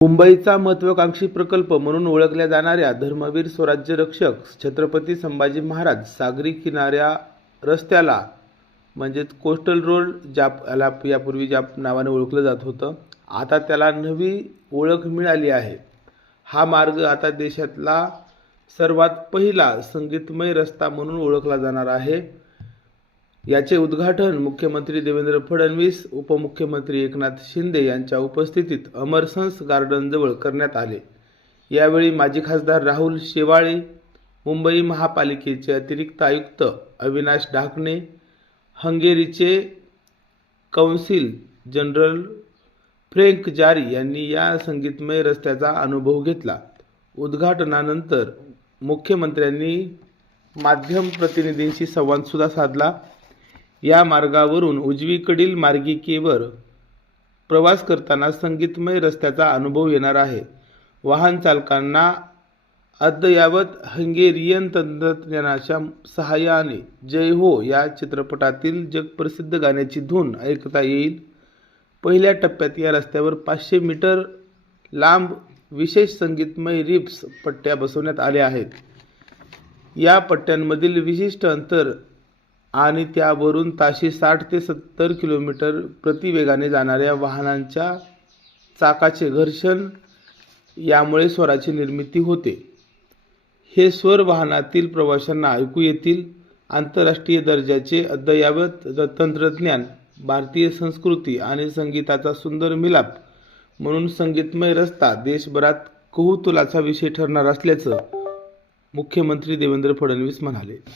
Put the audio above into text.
मुंबईचा महत्त्वाकांक्षी प्रकल्प म्हणून ओळखल्या जाणाऱ्या धर्मवीर स्वराज्य रक्षक छत्रपती संभाजी महाराज सागरी किनाऱ्या रस्त्याला म्हणजेच कोस्टल रोड ज्या याला यापूर्वी ज्या नावाने ओळखलं जात होतं आता त्याला नवी ओळख मिळाली आहे. हा मार्ग आता देशातला सर्वात पहिला संगीतमय रस्ता म्हणून ओळखला जाणार आहे. याचे उद्घाटन मुख्यमंत्री देवेंद्र फडणवीस उपमुख्यमंत्री एकनाथ शिंदे यांच्या उपस्थितीत अमरसन्स गार्डनजवळ करण्यात आले. यावेळी माजी खासदार राहुल शेवाळे मुंबई महापालिकेचे अतिरिक्त आयुक्त अविनाश ढाकणे हंगेरीचे कौन्सिल जनरल फ्रेंक जारी यांनी या संगीतमय रस्त्याचा अनुभव घेतला. उद्घाटनानंतर मुख्यमंत्र्यांनी माध्यम प्रतिनिधींशी संवादसुद्धा साधला. या मार्गावरून उजवीकडील मार्गिकेवर प्रवास करताना संगीतमय रस्त्याचा अनुभव येणार आहे. वाहन चालकांना अद्ययावत हंगेरियन तंत्रज्ञानाच्या सहाय्याने जय हो या चित्रपटातील जगप्रसिद्ध गाण्याची धून ऐकता येईल. पहिल्या टप्प्यात या रस्त्यावर पाचशे मीटर लांब विशेष संगीतमय रिप्स पट्ट्या बसवण्यात आल्या आहेत. या पट्ट्यांमधील विशिष्ट अंतर आणि त्यावरून ताशी साठ ते सत्तर किलोमीटर प्रतिवेगाने जाणाऱ्या वाहनांच्या चाकाचे घर्षण यामुळे स्वराची निर्मिती होते. हे स्वर वाहनातील प्रवाशांना ऐकू येतील. आंतरराष्ट्रीय दर्जाचे अद्ययावत तंत्रज्ञान भारतीय संस्कृती आणि संगीताचा सुंदर मिलाप म्हणून संगीतमय रस्ता देशभरात कौतुलाचा विषय ठरणार असल्याचं मुख्यमंत्री देवेंद्र फडणवीस म्हणाले.